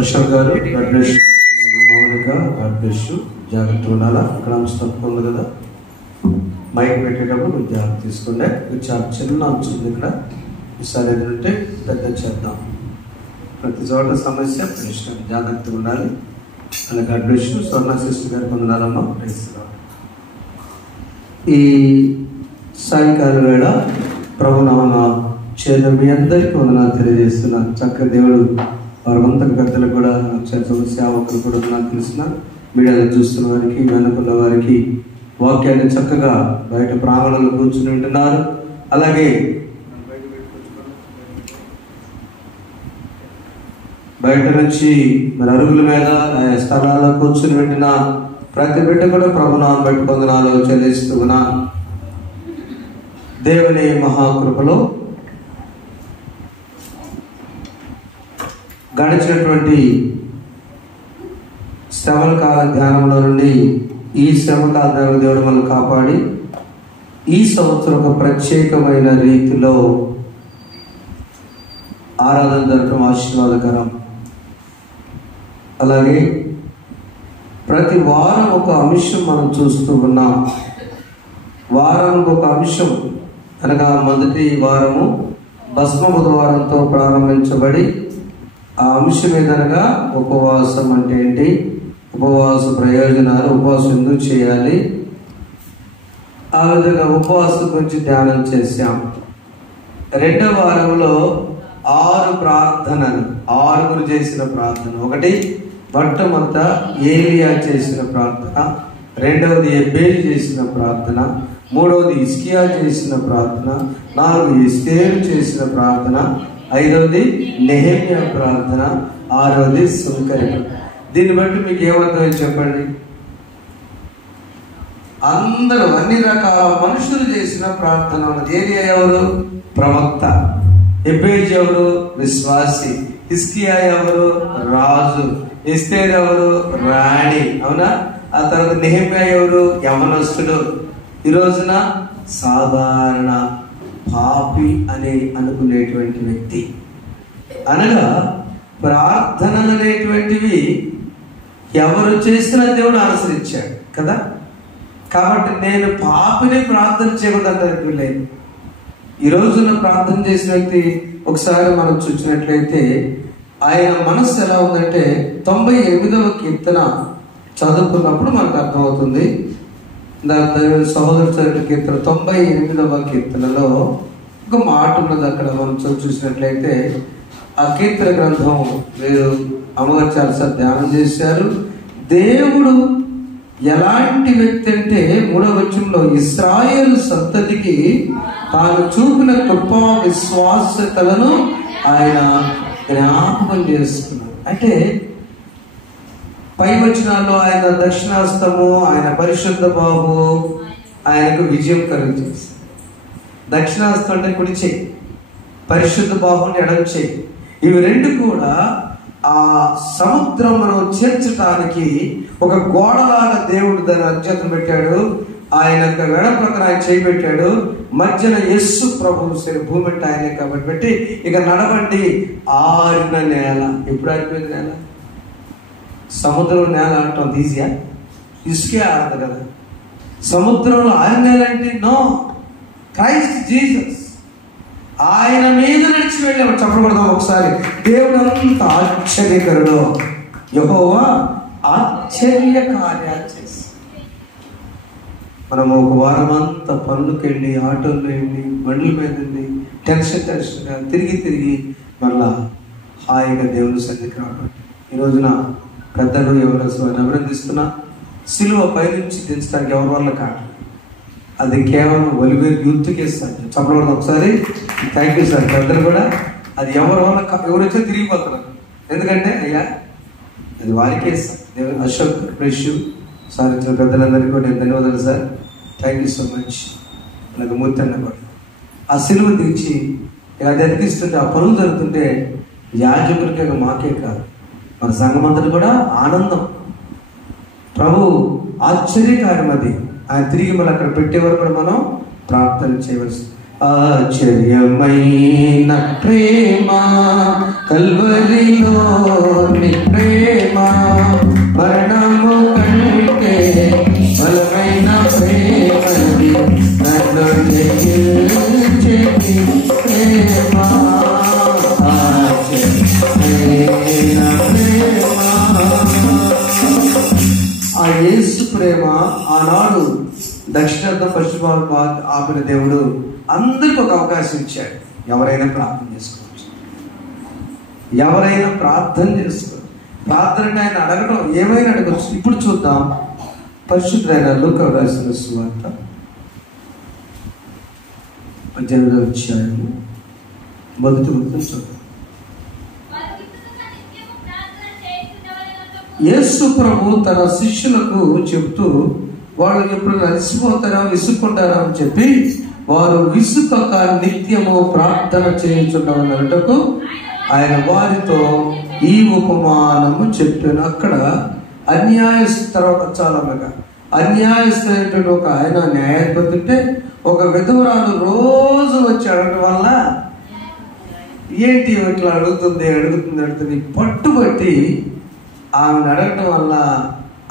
Ashok garu God bless you. Mounika God bless you. జాగ్రత్తగా ఉండాలా. ఇక్కడ అంశం తక్కువ ఉంది కదా, మైక్ పెట్టేటప్పుడు మీరు జాగ్రత్త తీసుకోండి. చాలా చిన్న అంశం ఉంది ఇక్కడ, ఈసారి ఏంటంటే పెద్ద చేద్దాం. ప్రతి చోట సమస్య పరిష్కారం, జాగ్రత్తగా ఉండాలి. అలా God bless you. Swarna sister గారికి వందనాలమ్మా. ఈ సాయంకాలం వేళ ప్రభునామన చేత మీ అందరికీ వందనాలు తెలియజేస్తున్నాను. చక్కగా దేవుడు వారంతా పెద్దలు కూడా సేవకులు కూడా నాకు తెలిసిన మీడియాలో చూస్తున్న వారికి, వెనుకున్న వారికి వాక్యాన్ని చక్కగా బయట ప్రాంగణంలో కూర్చుని ఉంటున్నారు. అలాగే బయట నుంచి మరి అరుగుల మీద స్థలాల్లో కూర్చుని పెట్టిన ప్రతి బిడ్డ కూడా ప్రభునామం బట్టి వందనాలు చెల్లిస్తూ ఉన్నాను. దేవుని మహాకృపలో గడిచినటువంటి శ్రమల కాల ధ్యానంలో నుండి ఈ శ్రమకాల ధ్యానం దేవుడు మనల్ని కాపాడి ఈ సంవత్సరం ఒక ప్రత్యేకమైన రీతిలో ఆరాధన జరగడం ఆశీర్వాదకరం. అలాగే ప్రతి వారం ఒక అంశం మనం చూస్తూ ఉన్నాం. వారానికి ఒక అంశం అనగా మొదటి వారము భస్మ బుధవారంతో ప్రారంభించబడి ఆ అంశం ఏదనగా ఉపవాసం అంటే ఏంటి, ఉపవాస ప్రయోజనాలు, ఉపవాసం ఎందుకు చేయాలి, ఆ విధంగా ఉపవాసం గురించి ధ్యానం చేశాం. రెండవ వారంలో 6 ప్రార్థనలు, 6 చేసిన ప్రార్థన. ఒకటి మొట్టమొదట ఏలియా చేసిన ప్రార్థన, రెండవది ఎబ్బేలు చేసిన ప్రార్థన, మూడవది హిజ్కియా చేసిన ప్రార్థన, 4 ఎస్తేరు చేసిన ప్రార్థన, 5వది నెహెమ్యా ప్రార్థన, 6వది సుంకరి. దీన్ని బట్టి మీకు ఏమర్థమో చెప్పండి. అందరూ అన్ని రకాల మనుషులు చేసిన ప్రార్థన ఉన్నది. ఏలియా ఎవరు? ప్రవక్త. ఎబ్బేలు ఎవరు? విశ్వాసి. హిజ్కియా ఎవరు? రాజు. ఎస్తేరు ఎవరు? రాణి. అవునా? ఆ తర్వాత నెహెమ్యా ఎవరు? యవనస్తుడు. ఈ రోజున సాధారణ పాపి అని అనుకునేటువంటి వ్యక్తి. అనగా ప్రార్థనలు అనేటువంటివి ఎవరు చేసినా దేవుడు అనుసరించాడు కదా. కాబట్టి నేను పాపిని ప్రార్థన చేయకూడదు లేదు. ఈ రోజున ప్రార్థన చేసిన వ్యక్తి ఒకసారి మనం చూసినట్లయితే ఆయన మనస్సు ఎలా ఉందంటే 98వ కీర్తన చదువుకున్నప్పుడు మనకు అర్థమవుతుంది. సహోదరు చదివిన కీర్తన 98వ కీర్తనలో ఒక మాట ఉన్నది. అక్కడ మనం చూసినట్లయితే ఆ కీర్తన గ్రంథం మీరు అమ్మగారు చాలాసార్లు ధ్యానం చేశారు. దేవుడు ఎలాంటి వ్యక్తి అంటే 3వ వచనంలో ఇశ్రాయేలు సంతతికి తాను చూపిన కృపా విశ్వాసతలను ఆయన జ్ఞాపకం చేసుకున్నాడు. అంటే పై వచనాల్లో ఆయన దక్షిణాస్తము, ఆయన పరిశుద్ధ బాబు, ఆయనకు విజయం కలిగించేసి. దక్షిణాస్తం అంటే కుడి చేయి, పరిశుద్ధ బాబుని ఎడమ చేయి. ఇవి రెండు కూడా ఆ సముద్రమును చేర్చడానికి ఒక గోడలాగా దేవుడు దాన్ని అధ్యతను పెట్టాడు. ఆయన వెడ ప్రక్కన ఆయన చేయబెట్టాడు. మధ్యన యస్సు ప్రభు భూమి అంటే ఆయనే కాబట్టి పెట్టి ఇక నడవండి. ఆరిన నేల. ఎప్పుడు ఆరిపోయింది నేల? సముద్రం నేల అంటాం ఈజీయా? ఇసుకే ఆడదు కదా. సముద్రంలో ఆరిన నేల అంటే నో, క్రైస్ట్ జీసస్ ఆయన మీద నడిచి వెళ్ళాము. చెప్పకూడదాం ఒకసారి. దేవుడు అంత ఆశ్చర్యకరుడు. యెహోవా ఆశ్చర్య కార్యాలు చేసి మనము ఒక వారం అంతా పనులకు వెళ్ళి, ఆటోల్లో వెళ్ళి, బండ్ల మీద వెళ్ళి టెన్షన్గా తిరిగి మళ్ళా హాయిగా దేవుని సన్నిధికి రావడం. ఈ రోజున పెద్దలు ఎవరు అభినందిస్తున్నా, సిలువ పైనుంచి దించడానికి ఎవరి వల్ల కాదు. అది కేవలం ఒలివేరు యూత్కే సాధ్యం. చెప్పకూడదు ఒకసారి. Thank you sir. పెద్దలు కూడా అది ఎవరి వల్ల ఎవరు వచ్చా తిరిగిపోతున్నారు. ఎందుకంటే అయ్యా అది వారికే సార్. అశోక్ ప్రెష్ సార్ ఇచ్చిన పెద్దలందరికీ కూడా నేను ధన్యవాదాలు sir. Thank you so much. అలాగే మూర్తి అన్న కూడా ఆ సిలువ దించి ఇలా ఎదిగిస్తుంటే, ఆ పనులు జరుగుతుంటే యాజకులకే మాకే కాదు మన సంఘమంతటి కూడా ఆనందం. ప్రభు ఆశ్చర్యకార్యం అది. ఆయన తిరిగి మళ్ళీ అక్కడ పెట్టేవారు కూడా మనం ప్రార్థన చేయవలసి. ఆశ్చర్యమైన ప్రేమ కల్వరిలో ప్రేమ ఆనాడు దక్షిణార్థం పశ్చిమ ఆపిన దేవుడు అందరికి ఒక అవకాశం ఇచ్చాడు. ఎవరైనా ప్రార్థన చేసుకోవచ్చు, ఎవరైనా ప్రార్థన చేసుకోవచ్చు. ప్రార్థన అంటే ఆయన అడగడం ఏమైనా అడగచ్చు. ఇప్పుడు చూద్దాం పరిశుద్ధుడైన లూకా రాసిన సువార్త 18వ అధ్యాయము మొదటి వచనం చూద్దాం. యేసు ప్రభు తన శిష్యులకు చెబుతూ, వాళ్ళు ఎప్పుడు అలసిపోతారా విసుక్కుంటారా అని చెప్పి వారు విసుకక నిత్యము ప్రార్థన చేయించున్నటకు ఆయన వారితో ఈ ఉపమానము చెప్పాను. అక్కడ తర్వాత చాలా అన్యాయస్తున్నటువంటి ఒక ఆయన న్యాయాధిపతి ఉంటే ఒక విధవరాలు రోజు వచ్చి అడగడం వల్ల ఏంటి ఇట్లా అడుగుతుంది పట్టుబట్టి ఆమెను అడగటం వల్ల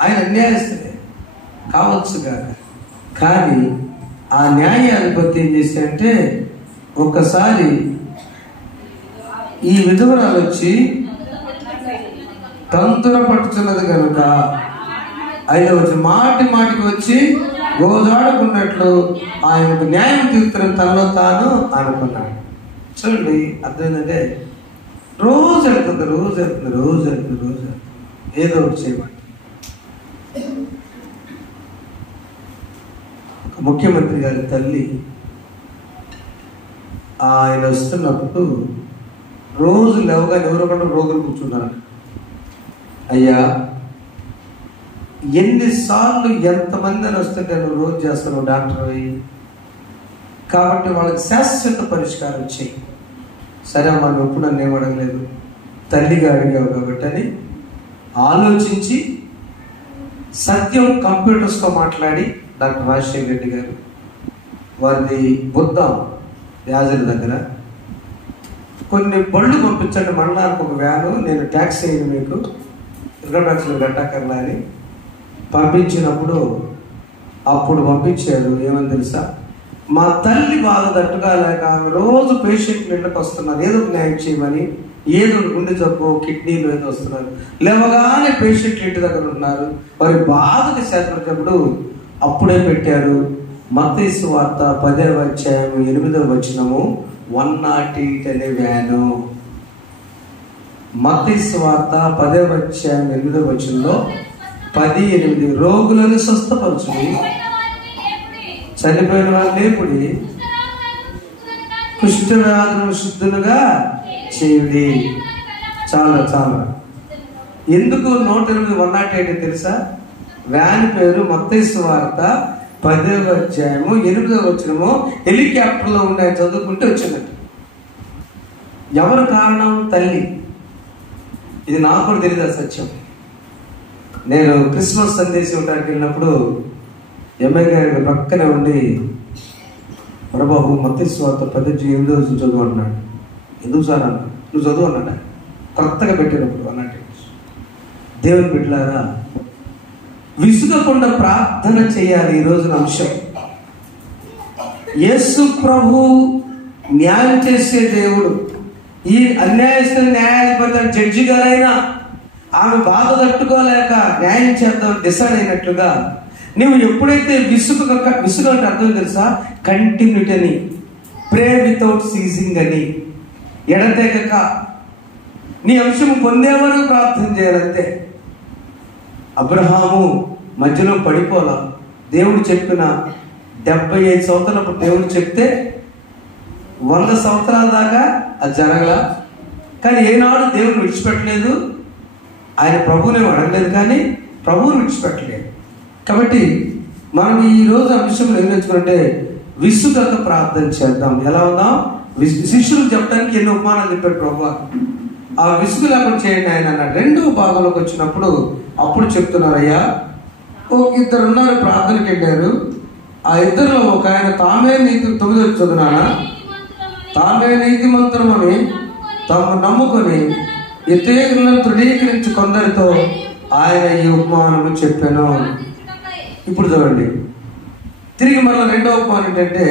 ఆయన అన్యాయస్తుడే కావచ్చు కాదు. కానీ ఆ న్యాయాధిపతి ఏం చేశాడంటే ఒక్కసారి ఈ విధవరాలు వచ్చి తంతుర పట్టుతున్నది కనుక 5వ వచనం మాటికి వచ్చి గోదాడుకున్నట్లు ఆయనకు న్యాయం తీర్చున్న తనలో తాను అనుకున్నాడు. చూడండి, అర్థమైందంటే రోజు వెళ్తుంది ఏదో ఒకటి చేయమంట. ఒక ముఖ్యమంత్రి గారి తల్లి ఆయన వస్తున్నప్పుడు రోజు లేవగానే ఎవరొకరు రోగులు కూర్చున్నారు. అయ్యా, ఎన్నిసార్లు ఎంతమంది అని వస్తుంటే నువ్వు రోజు చేస్తున్నావు డాక్టర్ అయ్యి, కాబట్టి వాళ్ళకి శాశ్వత పరిష్కారం చేయి. సరే అమ్మా, నువ్వు ఎప్పుడు నన్ను ఏం అడగలేదు, తల్లిగా అడిగావు కాబట్టి అని ఆలోచించి సత్యం కంప్యూటర్స్తో మాట్లాడి డాక్టర్ రాజశేఖర రెడ్డి గారు వారిది బుద్ధ యాజల దగ్గర కొన్ని బళ్ళు పంపించండి, మండలానికి ఒక వ్యాను, నేను ట్యాక్స్ అయ్యింది మీకు ఇన్కమ్ ట్యాక్స్లో గట్టాకర్లా అని పంపించినప్పుడు అప్పుడు పంపించారు. ఏమని తెలుసా, మా తల్లి బాధ తట్టుగా లేక రోజు పేషెంట్లు ఇళ్ళకి వస్తున్నారు, ఏదో న్యాయం చేయమని, ఏదో గుండె జబ్బు కిడ్నీలు ఏదో వస్తున్నారు, లేవగానే పేషెంట్లు ఇంటి దగ్గర ఉన్నారు, వారి బాధకు శాస్త్రజ్ఞుడు అప్పుడే పెట్టారు మత్తయి సువార్త 10వ అధ్యాయం 8వ వచనము 108 అనే వ్యాను. మత్తయి సువార్త 10వ అధ్యాయం 8వ వచనంలో 10:8 రోగులను స్వస్థపరచుని, చనిపోయిన వారిని లేపుడి, కుష్ఠవ్యాధులను శుద్ధులుగా చేయుడి. చాలా ఎందుకు 108 108 తెలుసా? వ్యాన్ పేరు మత్తయి సువార్త 10వ అధ్యాయము 8వ వచనము హెలికాప్టర్లో ఉండే చదువుకుంటే వచ్చిందట. ఎవరు కారణం? తల్లి. ఇది నాకు కూడా తెలియదు సత్యం. నేను క్రిస్మస్ సందేశం ఉండడానికి వెళ్ళినప్పుడు ఎంఐ గారి పక్కనే ఉండి, ప్రభు మత్తయి సువార్త 10:8 చదువు అన్నాడు. ఎందుకు సార్ అన్న, నువ్వు చదువు అన్నాడు. కొత్తగా పెట్టినప్పుడు అన్నట్టు. దేవుని బిడ్డలారా, విసుగకుండా ప్రార్థన చేయాలి. ఈ రోజున అంశం, యేసు ప్రభు న్యాయం చేసే దేవుడు. ఈ అన్యాయస్తున్న న్యాయాధిపతి జడ్జి గారైనా ఆమె బాధ తట్టుకోలేక న్యాయం చేద్దాం డిసైడ్ అయినట్లుగా, నువ్వు ఎప్పుడైతే విసుగు అంటే అర్థం తెలుసా? కంటిన్యూటీ అని, ప్రే వితౌట్ సీజింగ్ అని, ఎడతెగక నీ అంశం పొందే వరకు ప్రార్థన చేయాలంతే. అబ్రహాము మధ్యలో పడిపోలా. దేవుడు చెప్పిన 75 సంవత్సరాలప్పుడు దేవుడు చెప్తే 100 సంవత్సరాల దాకా అది జరగల. కానీ ఏనాడు దేవుడు విడిచిపెట్టలేదు. ఆయన ప్రభువుని అడగలేదు, కానీ ప్రభువుని విడిచిపెట్టలేదు. కాబట్టి మనం ఈరోజు అంశంలో ఏం నేర్చుకుంటే విసుగక ప్రార్థన చేద్దాం. ఎలా ఉందాం? శిష్యులు చెప్పడానికి ఎన్నో ఉపమానాలు చెప్పారు ప్రభు. ఆ విసుగు లేకుండా చేయండి ఆయన అన్నాడు. 2వ భాగంలోకి వచ్చినప్పుడు అప్పుడు చెప్తున్నారు, అయ్యా ఇద్దరు ఉన్నారు, ప్రార్థనకి వెళ్ళారు. ఆ ఇద్దరులో ఒక ఆయన తామే నీతి 9 చదువునానా, తామే నీతిమంతులమని తాము నమ్ముకొని ఇతరులను తృణీకరించి కొందరితో ఆయన ఈ ఉపమానము చెప్పాను. ఇప్పుడు చూడండి, తిరిగి మళ్ళీ 2వ ఉపమానం ఏంటంటే,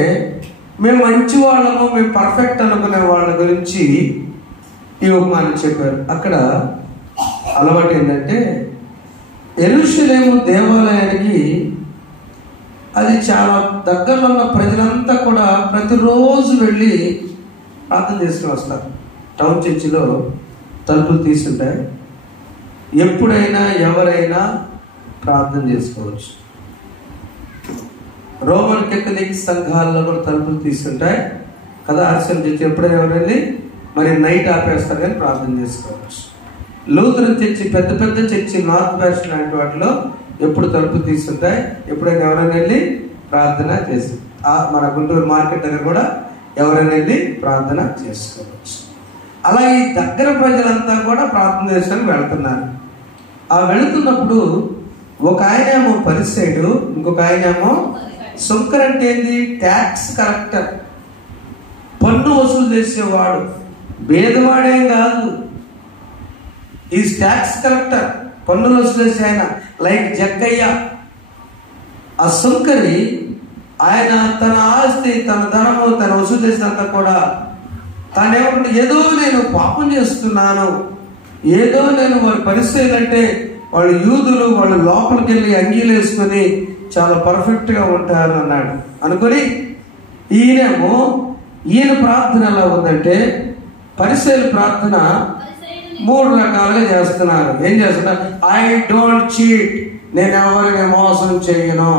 మేము మంచి వాళ్ళము, మేము పర్ఫెక్ట్ అనుకునే వాళ్ళ గురించి ఈ ఉపమానం చెప్పారు. అక్కడ అలవాటు ఏంటంటే యెరూషలేము దేవాలయానికి అది చాలా దగ్గరలో ఉన్న ప్రజలంతా కూడా ప్రతిరోజు వెళ్ళి ప్రార్థన చేసుకుని వస్తారు. టౌన్ చర్చిలో తలుపులు తీసుంటాయి, ఎప్పుడైనా ఎవరైనా ప్రార్థన చేసుకోవచ్చు. రోమన్ కేథలిక్ సంఘాల్లో కూడా తలుపులు తీసుంటాయి కదా, ఆర్సీఎం చర్చి ఎప్పుడైనా ఎవరైనా మరి నైట్ ఆపేస్తారు కానీ ప్రార్థన చేసుకోవచ్చు. లూథరన్ చర్చి, పెద్ద పెద్ద చర్చి, నార్త్ వెస్ట్ లాంటి వాటిలో ఎప్పుడు తలుపులు తీసుంటాయి, ఎప్పుడైనా ఎవరైనా వెళ్ళి ప్రార్థన చేసి, మన గుంటూరు మార్కెట్ దగ్గర కూడా ఎవరైనా వెళ్ళి ప్రార్థన చేసుకోవచ్చు. అలా ఈ దగ్గర ప్రజలంతా కూడా ప్రార్థన చేసుకొని వెళ్తున్నారు. ఆ వెళుతున్నప్పుడు ఒక ఆయనేమో పరిసయ్యుడు, ఇంకొక ఆయనేమో సుంకర్ అంటే ఏంది, ట్యాక్స్ కలెక్టర్, పన్ను వసూలు చేసేవాడు, భేదవాడేం కాదు, ఈజ్ ట్యాక్స్ కలెక్టర్, పన్నులు వసూలు చేసే ఆయన, లైక్ జగ్గయ్య. ఆ సుంకరి ఆయన తన ఆస్తి, తన ధనము, తన వసూలు చేసినంత కూడా తానేమంటే ఏదో నేను పాపం చేస్తున్నాను, ఏదో నేను వారి పరిస్థితులు అంటే వాళ్ళు యూదులు, వాళ్ళు లోపలికి వెళ్ళి అంగీలు వేసుకొని చాలా పర్ఫెక్ట్గా ఉంటారు అన్నాడు అనుకొని, ఈయన ప్రార్థన ఎలా ఉందంటే, పరిసయ్యుల ప్రార్థన 3 రకాలుగా చేస్తున్నారు. ఏం చేస్తున్నారు? ఐ డోంట్ చీట్, నేను ఎవరిని మోసం చేయను.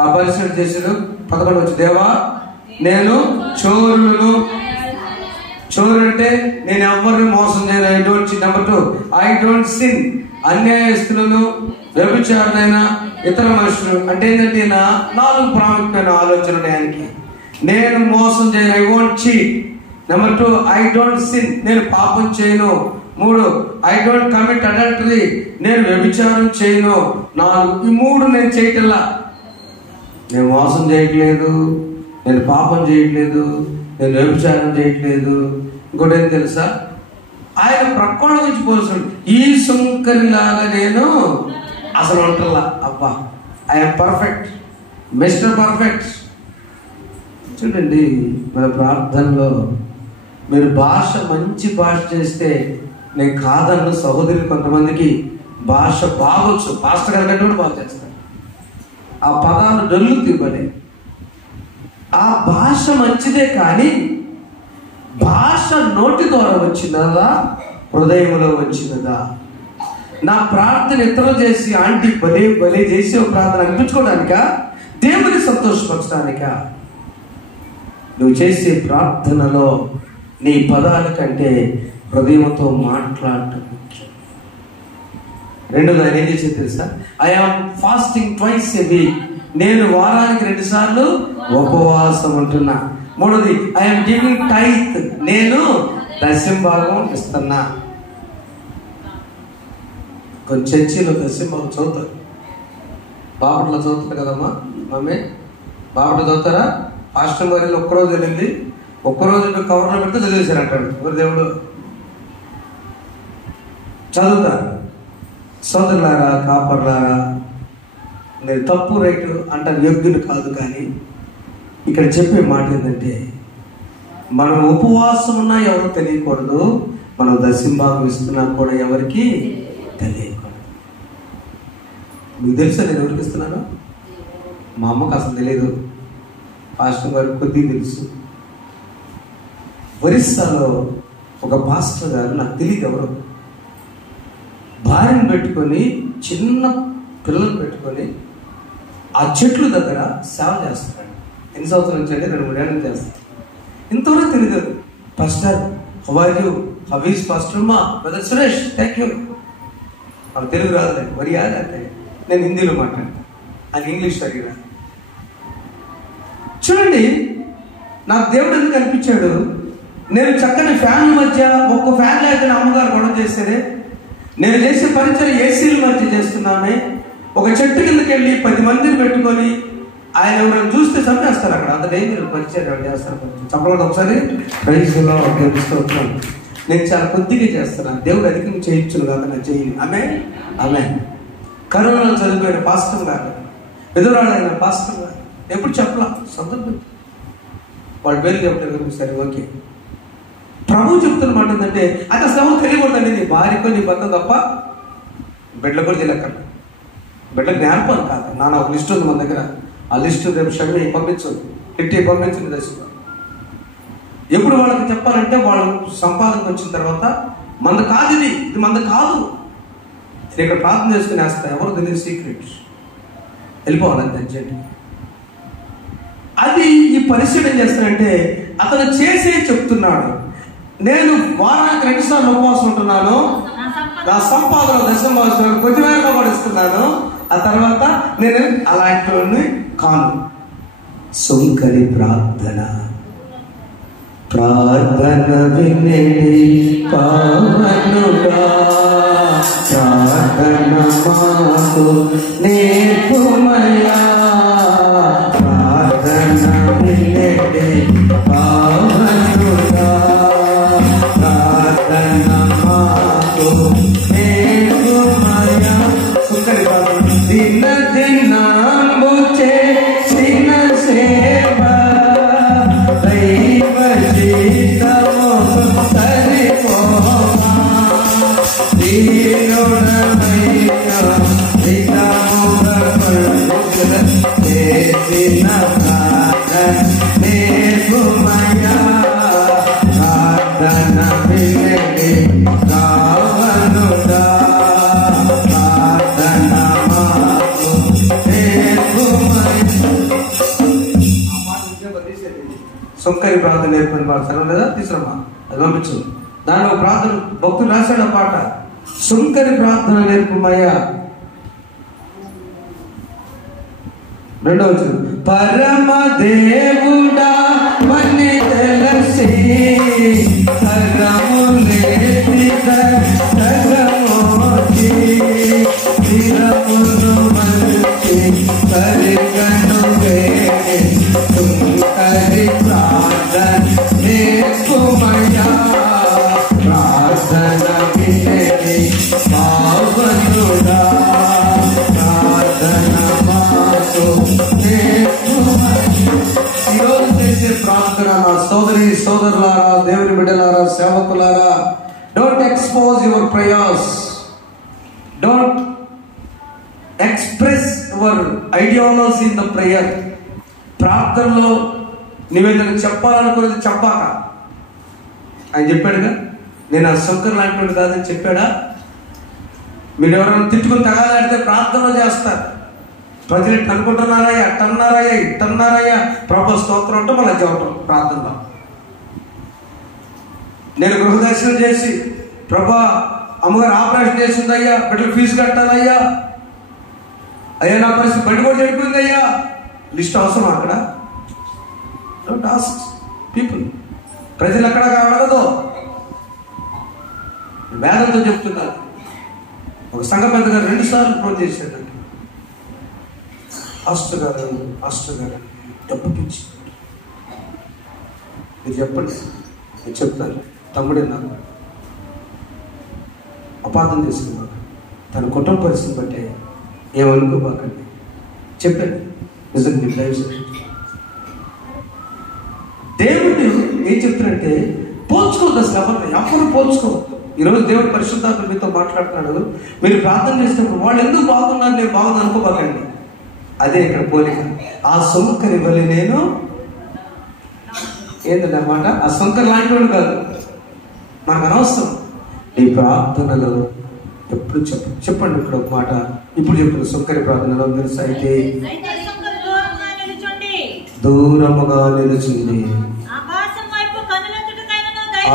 ఆ పరిసయ్యుడు చేసాడు 11 వచ్చి, దేవా నేను చోరులను, చోరు అంటే నేను ఎవరిని మోసం చేయను, I don't cheat. Number 2, I don't sin, అన్యాయస్తులను, వ్యభిచారులైన ఇతర మనుషులు అంటే ఏంటంటే 4 ప్రాముఖ్యమైన ఆలోచనలు ఆయనకి. నేను మోసం చేయను, I won't cheat. Number 2, I don't sin, నేను పాపం చేయను. 3, ఐ డోంట్ కమిట్ అడల్టరీ, నేను వ్యభిచారం చేయను. 4, ఈ 3 నేను చేయటల్లా. నేను మోసం చేయట్లేదు, నేను పాపం చేయట్లేదు, నేను వ్యభిచారం చేయట్లేదు. ఇంకోటి ఏం తెలుసా, ఆయన ప్రక్కన నుంచి పోల్చాడు, ఈ సుంకరిలాగా నేను అసలు ఉంటల్లా. అబ్బా, ఐఎమ్ పర్ఫెక్ట్, మిస్టర్ పర్ఫెక్ట్. చూడండి, మన ప్రార్థనలో మీరు భాష, మంచి భాష చేస్తే నేను కాదన్న సహోదరులు కొంతమందికి భాష బాగొచ్చు, పాస్టర్ గారి కంటే కూడా బాగా చేస్తారు. ఆ పదాలు డొల్లు తివ్వలే. ఆ భాష మంచిదే, కానీ భాష నోటి ద్వారా వచ్చినదా, హృదయంలో వచ్చినదా? నా ప్రార్థన ఇతరులు చేసి ఆంటీ బలే బలే చేసే ప్రార్థన అనిపించుకోవడానికా, దేవుని సంతోషపరచడానికా? నువ్వు చేసే ప్రార్థనలో నీ పదాల కంటే హృదయంతో మాట్లాడటం ముఖ్యం. రెండోది ఆయన ఏం చేసేది తెలుసా? I am fasting twice a week, నేను వారానికి 2 సార్లు ఉపవాసం ఉంటున్నా. 3, ఐఎమ్ గివింగ్ టైత్, నేను 10వ భాగం ఇస్తున్నా. కొంచెం చర్చిలో 10వ భాగం చదువుతారు, బాపట్లో చదువుతారు కదమ్మా మమ్మీ, బాపట్లో చదువుతారా? హాస్టల్ వారిలో ఒక్కరోజు వెళ్ళింది, ఒక్కరోజు కవర్లో పెడితే చదివేశారు అంటాడు. ఎవరు దేవుడు? చదువుతారు. సోదరులారా, కాపర్లారా, నేను తప్పు రైటు అంటాను, యోగ్యులు కాదు. కానీ ఇక్కడ చెప్పే మాట ఏంటంటే, మనం ఉపవాసం ఉన్నా ఎవరు తెలియకూడదు, మనం 10వ భాగం ఇస్తున్నా కూడా ఎవరికి తెలియకూడదు. మీకు తెలుసా నేను ఎవరికి ఇస్తున్నాను? మా అమ్మకు అసలు తెలియదు, పాస్టర్ గారికి కొద్దిగా తెలుసు. ఒరిస్సాలో ఒక పాస్టర్ గారు, నాకు తెలియదు ఎవరు, భార్యను పెట్టుకొని, చిన్న పిల్లలు పెట్టుకొని ఆ చెట్ల దగ్గర సేవ చేస్తాడు. ఎన్ని సంవత్సరాల నుంచి అంటే 2-3 ఏళ్ళ నుంచి చేస్తాడు. ఇంతవరకు తెలియదు. Pastor how are you, how is pastor మా బ్రదర్ సురేష్, థ్యాంక్ యూ. నాకు తెలుగు రాదు, మరి అంటే నేను హిందీలో మాట్లాడతాను, అది ఇంగ్లీష్ సరిగా. చూడండి, నాకు దేవుడు ఎందుకు అనిపించాడు, నేను చక్కని ఫ్యాన్ మధ్య, ఒక్క ఫ్యాన్ లేకపోతే అమ్మగారు గొడవ చేసేదే, నేను చేసే పరిచయం ఏసీల మధ్య చేస్తున్నానే, ఒక చెట్టు కిందకి వెళ్ళి 10 మందిని పెట్టుకొని ఆయన ఎవరైనా చూస్తే చంపేస్తారు. అక్కడ అంత డేంజర్ పరిచయం చేస్తారు. చెప్పలేదు ఒకసారి ప్రైజ్లో వచ్చాను. నేను చాలా కొద్దిగా చేస్తున్నాను, దేవుడు అధికంగా చేయించును కాక నేను చేయను. ఆమె కరోనాలో చదివిపోయిన పాస్టర్ గారు, ఎదురాడైన పాస్టర్ గారు, ఎప్పుడు చెప్పలా, సందర్భం వాళ్ళ పేరు చెప్పలేదు. సరే ఓకే, ప్రభు చెప్తున్న మాట ఏంటంటే, అది అసలు ఎవరు తెలియకూడదండి, నీ భార్యకో నీ భర్త తప్ప బిడ్డలు కూడా తెలియక్కర్లేదు. బిడ్డలకు జ్ఞాపకం కాదు. నాన్న ఒక లిస్ట్ ఉంది మన దగ్గర, ఆ లిస్టు రేపు షమ్మి పంపించు, ఇట్టి పంపించింది దశలో. ఎప్పుడు వాళ్ళకి చెప్పాలంటే వాళ్ళు సంపాదనకు వచ్చిన తర్వాత మంద కాదు, ఇది మంద కాదు, నేను ఇక్కడ ప్రార్థన చేసుకుని వేస్తా, ఎవరు తెలియదు, సీక్రెట్, వెళ్ళిపోవాలంటే అర్జెంట్. అది ఈ పరిశీలన చేస్తానంటే అతను చేసే చెప్తున్నాడు, నేను వారానికి 2 సార్లు ఉపవాసం ఉంటున్నాను, నా సంపాదన దశమాసం కొంచెమైనా కూడా ఇస్తున్నాను, ఆ తర్వాత నేను అలాంటి వాడిని కాను. సుంకరి ప్రార్థన, ప్రార్థన వినేడి పావనుడా, ప్రార్థన మాకు నేర్పుమయ్యా, ప్రార్థన వినేడి పావనుడా, ప్రార్థన మాకు నేర్పుమయ్యా. సుంకరి ప్రార్థన. దిన దినంబు చేసిన సేవ దైవ జీతము సరిపోవా, దీనుడమయ్య దినముగ చేసిన ప్రార్థన నేర్పుమయ్యా, ప్రార్థన వినేడి కావనుడా, ప్రార్థన మాకు నేర్పుమయ్యా. సుంకరి ప్రార్థన నేర్పని పాట సరే లేదా, తీసుకురమ్మా, అది పంపించు. దానిలో ప్రార్థన భక్తులు రాశాడు ఆ పాట, సుంకరి ప్రార్థన నేర్పుమయ్యా. 2వ వచనం, పరమ దేవుడా మన్ని తెలిసి తరములేతి తరమోచి తిరమును మంచి పరిగణు వేడి సుంకరి ప్రార్థన నేర్పుమయ్యా, ప్రార్థన వినేడి పావనుడా, ప్రార్థన మాకు నేర్పుమయ్యా. ఈరోజు చేసే ప్రార్థన నా సోదరి సోదరులారా, దేవుని బిడ్డలారా, సేవకులారా, don't expose your prayers, don't express your ideology in the prayer. ప్రార్థనలో నువ్వేదైనా చెప్పాలనుకున్నది చెప్పాక, ఆయన చెప్పాడుగా, నేను ఆ శంకర్ లాంటి కాదని చెప్పాడా? మీరు ఎవరైనా తిట్టుకుని తగాలంటే ప్రార్థనలో చేస్తారు. ప్రజలు ఇట్టు అనుకుంటున్నారయ్యా, అట్టన్నారయ్యా, ఇట్టన్నారయ్యా, ప్రభు స్తోత్రం అంటే మళ్ళీ చెప్పటం ప్రార్థనలో. నేను గృహదర్శనం చేసి, ప్రభా అమ్మగారు ఆపరేషన్ చేసిందయ్యా, బిడ్డలు ఫీజు కట్టాలయ్యా, అయ్యా నా పరిస్థితి బండి కూడా చెడిపోయిందయ్యా, లిస్ట్ అవసరం అక్కడ? Don't ask people. ప్రజలు ఎక్కడ అడగదు, వేదంతో చెప్తున్నారు. ఒక సంఘ పెద్ద గారు 2 సార్లు ఫోన్ చేశాడు, ఆస్టర్ గారు డబ్బు పిచ్చి, మీరు చెప్పండి, నేను చెప్తాను. తమ్ముడే నాకు అపార్థం చేసుకున్నాను, తన కుటుంబ పరిస్థితిని బట్టి ఏమనుకోబాకండి చెప్పండి. నిజంగా మీరు లైవ్ దేవుడు ఏం చెప్తారంటే పోల్చుకోవద్దు, అసలు ఎవరు పోల్చుకోవద్దు. ఈరోజు దేవుడు పరిశుద్ధాత్మ మీతో మాట్లాడుతున్నాడు. మీరు ప్రార్థన చేసినప్పుడు వాళ్ళు ఎందుకు బాగున్నారు, నేను బాగుంది అనుకోబాకండి. అదే ఇక్కడ పోలిక. ఆ సుంకరి వలి నేను ఏంటన్నమాట, ఆ సుంకరి లాంటి వాడు కాదు, మనకు అనవసరం. నీ ప్రార్థనలో ఎప్పుడు చెప్పండి. ఇక్కడ ఒక మాట ఇప్పుడు చెప్పిన సుంకరి ప్రార్థనలో తెలుసు, అయితే దూరముగా నిలుచుంది,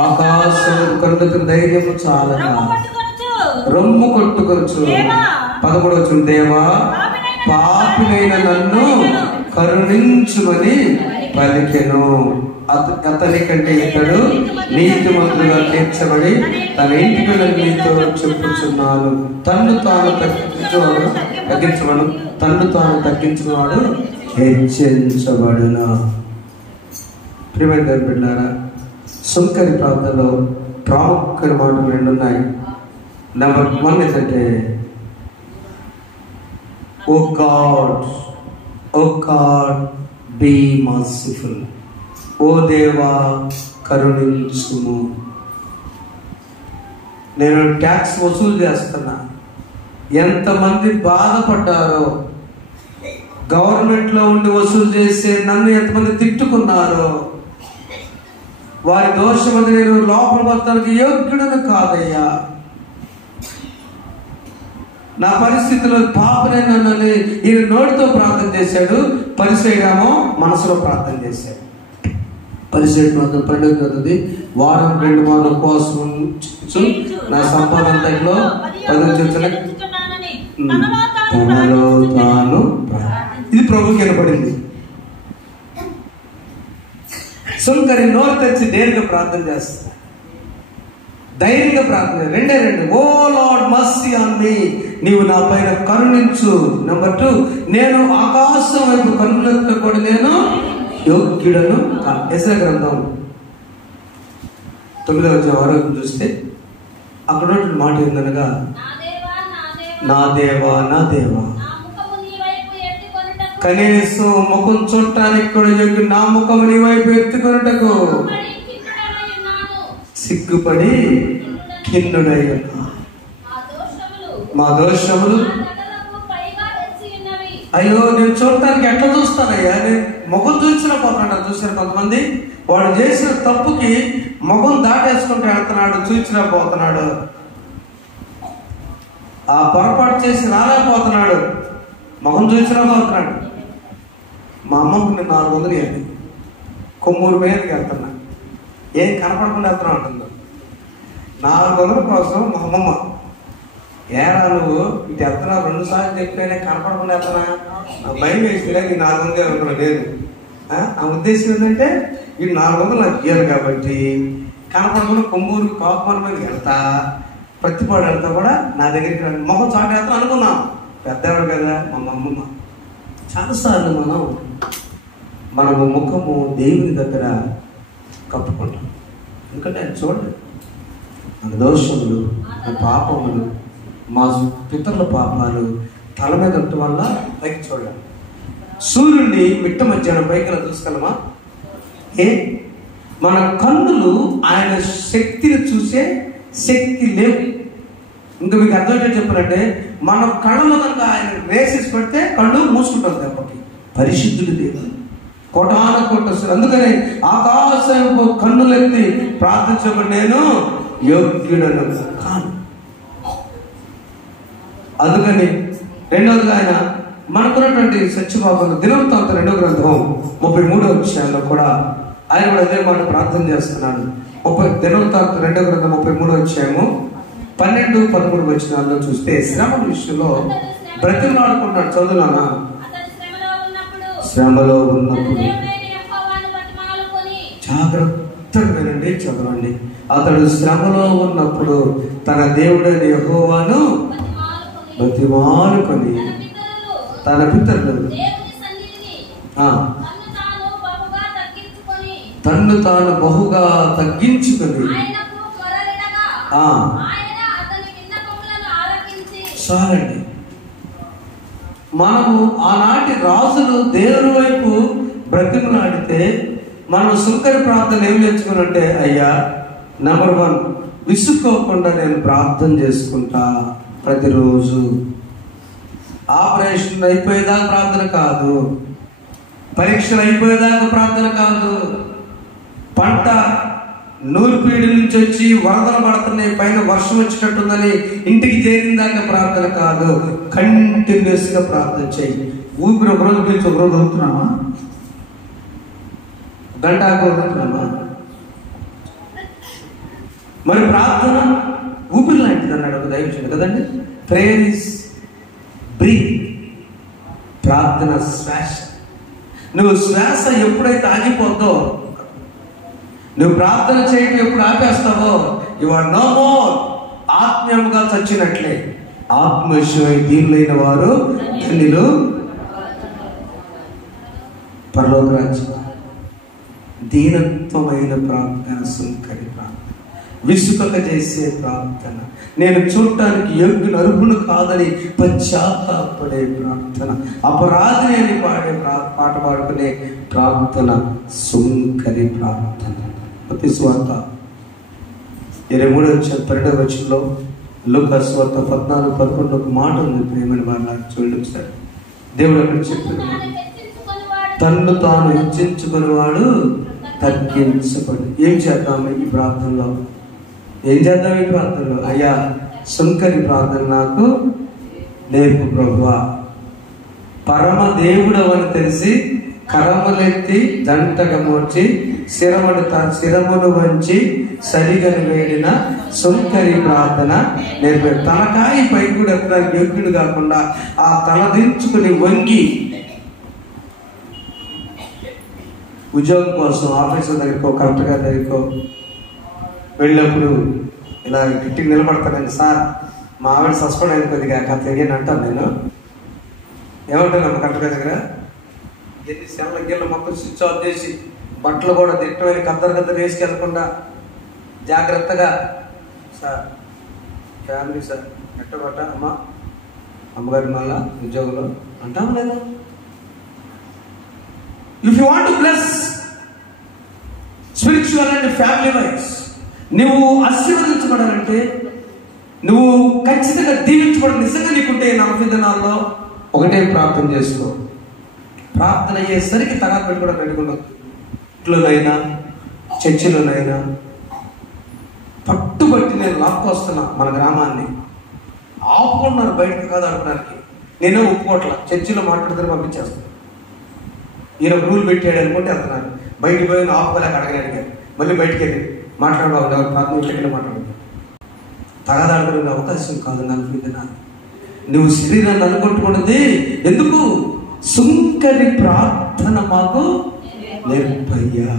ఆకాశం కనుక ధైర్యము చాలా, రొమ్ము కొట్టుకొచ్చు. 11వ వచనం, దేవా పాపినైన నన్ను కరుణించుమని పలికెను. అతని కంటే ఇతడు నీతిమంతులుగా తీర్చబడి తన ఇంటికి నీతో చెప్పుచున్నాను. తన్ను తాను తగ్గించబడు, తన్ను తాను తగ్గించినవాడు హెచ్చించబడును. ప్రియమైన దేవుని బిడ్డలారా, సుంకరి ప్రార్థనలో ప్రాముఖ్యమైన మాటలు 2 ఉన్నాయి. నెంబర్ 1 ఏంటంటే, ఓ గాడ్ బీ మర్సిఫుల్. ఓ దేవా కరుణించుము. నేను ట్యాక్స్ వసూలు చేస్తున్నా, ఎంతమంది బాధపడ్డారో, గవర్నమెంట్లో ఉండి వసూలు చేసే నన్ను ఎంతమంది తిట్టుకున్నారో, వారి దోషమంది నేను లోపల వస్తానికి యోగ్యుడను కాదయ్యా, నా పరిస్థితిలో పాపనే నన్ను ఈయన నోటితో ప్రార్థన చేశాడు, పరిసయ్యేమో మనసులో ప్రార్థన చేశాడు. పరిసయ్యుడు మాత్రం 12 వారం 2 మార్లు ఉపవాసం నా సంపాదన అంతట్లో 10 తనలో తాను. ఇది ప్రభుకి వినపడింది. సుంకరి నోరు తెచ్చి దేనిగా ప్రార్థన చేస్తా, ధైర్యంగా ప్రార్థన. 2 ఓ లార్డ్ మర్సీ ఆన్ మీ, నీవు నా పైన కరుణించు. నెంబర్ 2, నేను ఆకాశం వైపు కన్నులెత్త కూడా నేను యోగ్యుడను. యెషయా గ్రంథం 9వ చూస్తే అక్కడ మాట ఏందనగా, నా దేవా నా దేవా, కనీసం ముఖం చూడటానికి కూడా యోగ్యుడు, నా ముఖం నీ వైపు ఎత్తుకొనుటకు సిగ్గుపడి కిన్నుడై ఉన్నా. మా దోషములు అయ్యో నేను చూడటానికి ఎట్లా చూస్తానయ్యా, నేను ముఖం చూసినా పోతాడు. చూసారు కొంతమంది, వాడు చేసిన తప్పుకి ముఖం దాటేసుకుంటూ వెళ్తున్నాడు, చూసినా పోతున్నాడు. ఆ పొరపాటు చేసి రాలేకపోతున్నాడు, ముఖం చూసినా పోతున్నాడు. మా అమ్మకు నేను 400 ఇవ్వాలి, కొమ్మూరు మీదకి వెళ్తున్నా, ఏం కనపడకుండా వెళ్తున్నా అంటుందో. 400 కోసం మా అమ్మమ్మ, ఏరా నువ్వు ఇటు వెళ్తున్నా 2 సార్లు చెప్పినా కనపడకుండా వెళ్తున్నా, భయం వేసినా ఈ 400 అనుకున్నా. లేదు, ఆ ఉద్దేశం ఏంటంటే ఈ 400 నాకు ఇయ్యాలి కాబట్టి కనపడకుండా కొమ్మూరు కాకుమర మీదకి వెళ్తా, ప్రతిపాడు వెళ్తా కూడా నా దగ్గరికి ముఖం చాటు వెళ్తా అనుకున్నాం. పెద్దవాడు కదా మా అమ్మమ్మ. చాలాసార్లు మనము ముఖము దేవుని దగ్గర కప్పుకుంటాం, ఎందుకంటే ఆయన చూడండి మన దోషములు, మన పాపములు, మా పితరుల పాపాలు తల మీద ఉండటం వల్ల పైకి చూడాలి. సూర్యుడిని మిట్ట మధ్యాహ్నం పైకి చూసుకోగలమా? మన కన్నులు ఆయన శక్తిని చూసే శక్తి లేవు. ఇంకా మీకు అర్థమేంటో చెప్పాలంటే, మన కళ్ళలో కనుక ఆయన వేసేసి పెడితే కళ్ళు మూసుకుంటాం దెబ్బకి. పరిశుద్ధుడు దేవుడు, కోటాన కోట. అందుకని ఆకాశం కన్నులెత్తి ప్రార్థించబడి నేను యోగ్యుడను కాను. అందుకని రెండవదిగా ఆయన మనకున్నటువంటి సత్యభావంలో దినవృత్తాంతం 2వ గ్రంథం 33వ అధ్యాయంలో కూడా ఆయన కూడా అదే మాట ప్రార్థన చేస్తున్నాడు. దినవృత్తాంతం 2వ గ్రంథం 33వ అధ్యాయము 12-13 వచనాల్లో చూస్తే శ్రమల విషయంలో బ్రతిమలాడుకున్నాడు. చదువునా, శ్రమలో ఉన్నప్పుడు జాగ్రత్తగా వినండి, చదవండి. అతడు శ్రమలో ఉన్నప్పుడు తన దేవుడైన యెహోవాను బతిమాలుకొని తన పితరులు తన్ను తాను బహుగా తగ్గించుకొని చాలండి. మనము ఆనాటి రాజులు దేవుని వైపు బ్రతిమలాడితే మనం సుంకరి ప్రార్థన ఏం నేర్చుకున్నట్టే, అయ్యా నెంబర్ 1 విసుక్కోకుండా నేను ప్రార్థన చేసుకుంటా ప్రతిరోజు. ఆపరేషన్ అయిపోయేదాకా ప్రార్థన కాదు, పరీక్షలు అయిపోయేదాకా ప్రార్థన కాదు, పంట నూర్పీడి నుంచి వచ్చి వరదలు పడుతున్నాయి, పైన వర్షం వచ్చేటట్టుందని ఇంటికి చేరిందాకా ప్రార్థన కాదు. కంటిన్యూస్ గా ప్రార్థన చేయి. ఊపిరి ఒక రోజు పిలిచి ఒక రోజు వదులుతున్నామా, గంటకు వదులుతున్నామా? మరి ప్రార్థన ఊపిరి లాంటిది అన్నాడు ఒక దైవజనుడు కదండి. ప్రేయర్ ఇస్ బ్రీత్, ప్రార్థన శ్వాస. నువ్వు శ్వాస ఎప్పుడైతే ఆగిపోద్దో, నువ్వు ప్రార్థన చేయటం ఎప్పుడు ఆపేస్తావో, యు ఆర్ నో మోర్, ఆత్మీయంగా చచ్చినట్లే. ఆత్మవిషయమై దీనులైన వారు ధన్యులు పరలోక రాజ్యం. దీనత్వమైన ప్రార్థన, సుంకరి ప్రార్థన, విసుకక చేసే ప్రార్థన, నేను చూడటానికి యోగ్యుని అర్హును కాదని పశ్చాత్తాపడే ప్రార్థన, అపరాధిని అని పాడే పాట పాడుకునే ప్రార్థన సుంకరి ప్రార్థన. మత్తయి సువార్త 23వ అధ్యాయం 12వ వచనంలో లూకాసు సువార్త 14:11 ఒక మాట ఉంది. ప్రియమైన వాళ్ళ చూడండి ఒకసారి. దేవుడు అక్కడ చెప్పాడు, తన్ను తాను హెచ్చించుకునేవాడు తగ్గించబడి. ఏం చేద్దాం ఈ ప్రార్థనలో? ఏం చేద్దాం ఈ ప్రార్థనలో? అయ్యా, సుంకరి ప్రార్థన నాకు నేర్పు ప్రభువా. పరమ దేవుడవని తెలిసి కరములెత్తి జంటగా మోర్చి శిరమును వంచి సరిగను వేడిన సుంకరి ప్రార్థన నేర్పే. తలకాయ పైకి కూడా ఎత్తడానికి యోగ్యుడు కాకుండా ఆ తలదించుకుని వంగి ఉద్యోగం కోసం ఆఫీసర్ దగ్గరకో కలెక్టర్ గారి దగ్గరకో వెళ్ళినప్పుడు ఇలా గట్టిగా నిలబడతానండి, సార్ మా ఆవిడ సస్పెండ్ అయిన కొద్దిగా తెలియని అంటాను. నేను ఏమంటాను కలెక్టర్ గారి దగ్గర, ఎన్ని సెల్ల గిల్ల మొత్తం స్విచ్ ఆఫ్ చేసి బట్టలు కూడా తిట్టమైన కద్దరు వేసుకెళ్ళకుండా జాగ్రత్తగా, సార్ ఫ్యామిలీ సార్ ఎట్టబట్ట అమ్మగారి మళ్ళా ఉద్యోగంలో అంటాం లేదా? If you want to bless spiritual and family wise, నువ్వు ఆశీర్వదించబడాలంటే, నువ్వు ఖచ్చితంగా దీవించబడ నిజంగా నీకుంటే 40 దినాల్లో ఒకటే ప్రార్థన చేసుకో. ప్రార్థన అయ్యేసరికి తగాదు పెట్టుకోవడం పెట్టుకున్నావు. ఇంట్లోనైనా చర్చిలోనైనా పట్టుబట్టి నేను లాక్కొస్తున్నా మన గ్రామాన్ని. ఆపుకున్నారు బయటకు కాదు అనుకోవడానికి. నేనే ఒప్పుకోవట్లా. చర్చిలో మాట్లాడితే పంపించేస్తాను. ఈయన రూల్ పెట్టాడు అనుకుంటే అంటున్నారు. బయటికి పోయి ఆపుకోలేక అడగడానికి మళ్ళీ బయటికి వెళ్ళి మాట్లాడబాబు ప్రార్థన ఇంటికి మాట్లాడదు. తగదాడుకునే అవకాశం కాదు. నాకు నువ్వు శరీరాన్ని అనుకుంటున్నది ఎందుకు? సుంకరి ప్రార్థన మాకు నేర్పయ్యా.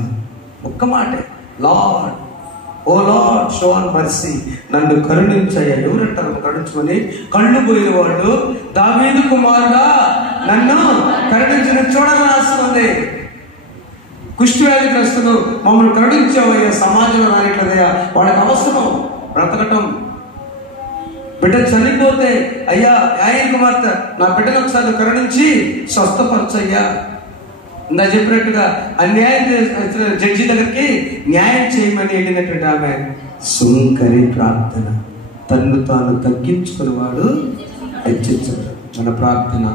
ఒక్క మాటే, Lord, O Lord show on mercy, నన్ను కరుణించయ్యా. ఎవరంటారు కరుణించమని? కళ్ళు పోయిన వాడు దావీదు కుమారుడా నన్ను కరుణించిన చూడని రాస్తుంది. కుష్ఠవ్యాధిగ్రస్తులు మమ్మల్ని కరుణించావయ్యా. సమాజంలో రానిట్లదయ్యా, వాళ్ళకి అవసరం బ్రతకటం. బిడ్డ చనిపోతే, అయ్యా యాయిన్ కుమార్తె నా బిడ్డను ఒకసారి కరుణించి స్వస్థపరచయ్యా. ఇందా చెప్పినట్టుగా అన్యాయం చేసిన జడ్జి దగ్గరికి న్యాయం చేయమని వెళ్ళినటువంటి ఆమె సుంకరి ప్రార్థన. తన్ను తాను తగ్గించుకునేవాడు హెచ్చించడు. మన ప్రార్థన,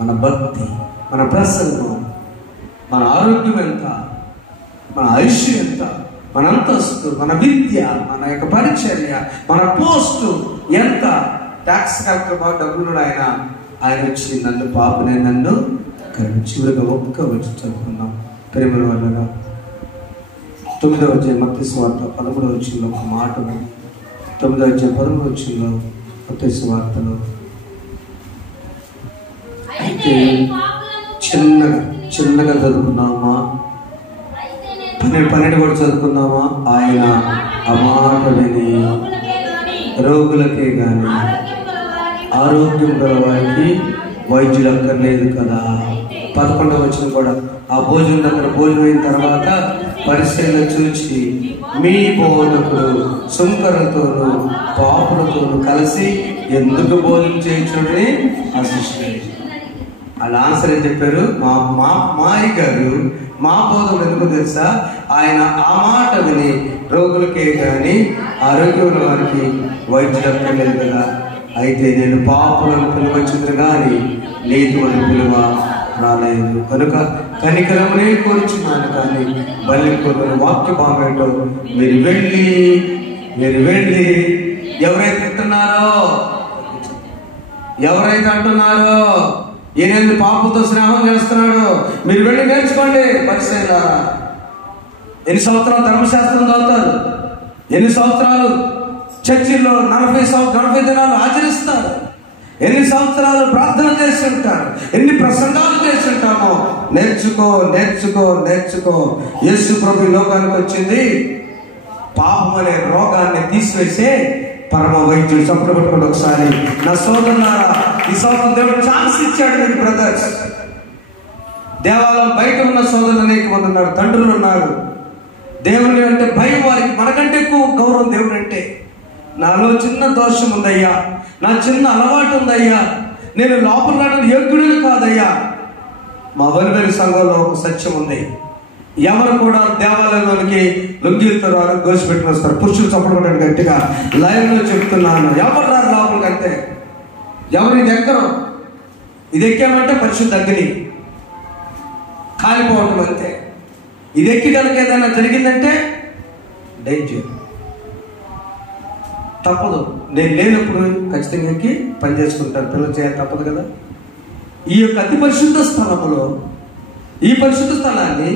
మన భక్తి, మన ప్రసంగం, మన ఆరోగ్యం ఎంత, మన ఆయుష్యం ఎంత, మన అంతస్తు, మన విద్య, మన యొక్క పరిచర్య, మన పోస్టు ఎంత. ట్యాక్స్ కలెక్టర్ బాగా డబ్బులు ఆయన వచ్చి నన్ను పాపనే నన్ను చివరిగా ఒక్క వచ్చి చదువుకున్నాం. ప్రేమల వల్ల 9వ అధ్యాయం మత్తయి సువార్త 13వ వచనంలో ఒక మాట ఉంది. 9వ అధ్యాయం 13వ వచనంలో మత్తయి సువార్తలో అయితే చిన్నగా చదువుకున్నామా, 12 కూడా చదువుకున్నామా? ఆయన ఆ మాట విని రోగులకే గాని ఆరోగ్యం గల వారికి వైద్యులు అక్కర్లేదు కదా. 11వ వచనం కూడా, ఆ భోజనం దగ్గర భోజనం అయిన తర్వాత పరిశీలన చూచి మీ బోధకుడు సుంకరులతోనూ పాపులతోనూ కలిసి ఎందుకు భోజనం చేయించుని ఆశిష్టారు. వాళ్ళ ఆన్సర్ ఏం చెప్పారు? మా గారు మా బోధకుడు ఎందుకు తెలుసా? ఆయన ఆ మాట విని రోగులకే కానీ ఆరోగ్యం వారికి వైద్యులు అక్కర్లేదు కదా. అయితే నేను పాపులను పిలువచ్చును కానీ నీతిని పిలువ రాలేదు. కనుక కనికరమునే కోరుచున్నాను కానీ బలి కోరుకుని వాక్య భాగంలో మీరు వెళ్ళి ఎవరైతే అంటున్నారో ఈయన పాపంతో స్నేహం చేస్తున్నాడు, మీరు వెళ్ళి నేర్చుకోండి. పరిశీలారా, ఎన్ని సంవత్సరాలు ధర్మశాస్త్రం చదువుతారు, ఎన్ని సంవత్సరాలు చర్చిల్లో 40 దినాలు ఆచరిస్తారు, ఎన్ని సంవత్సరాలు ప్రార్థన చేసి ఉంటారు, ఎన్ని ప్రసంగాలు చేసి ఉంటామో. నేర్చుకో. యేసు ప్రభు లోకానికి వచ్చింది పాపం అనే రోగాన్ని తీసివేసే పరమ వైద్యుడు. చప్పుడు పట్టుకోండి ఒకసారి. నా సోదరులారా, ఈ సంవత్సరం దేవుడు ఛాన్స్ ఇచ్చాడు మీకు బ్రదర్స్. దేవాలయం బయట ఉన్న సోదరులు అనేక మంది ఉన్నారు, తండ్రులు ఉన్నారు. దేవుని అంటే భయం వారికి, మనకంటే ఎక్కువ గౌరవం దేవుడు అంటే. నాలో చిన్న దోషం ఉందయ్యా, నా చిన్న అలవాటు ఉందయ్యా, నేను లోపల యోగ్యుడిని కాదయ్యా. మా వరివేరు సంఘంలో ఒక సత్యం ఉంది. ఎవరు కూడా దేవాలయంలోనికి లొంగిలతో గోసి పెట్టుకుని వస్తారు. పురుషులు చప్పడం గట్టిగా లైన్లో చెప్తున్నాను. ఎవరు రారు లోపలికి అంతే. ఎవరు ఇది ఎక్కరు. ఇది ఎక్కామంటే పరిశుద్ధ అగ్ని కాలిపోవటం అంతే. ఇది ఎక్కి కనుక ఏదైనా జరిగిందంటే డేంజర్, తప్పదు. నేను లేనప్పుడు ఖచ్చితంగా ఎక్కి పని చేసుకుంటాను. పిల్లలు చేయాలి, తప్పదు కదా. ఈ యొక్క అతి పరిశుద్ధ స్థలములో ఈ పరిశుద్ధ స్థలాన్ని,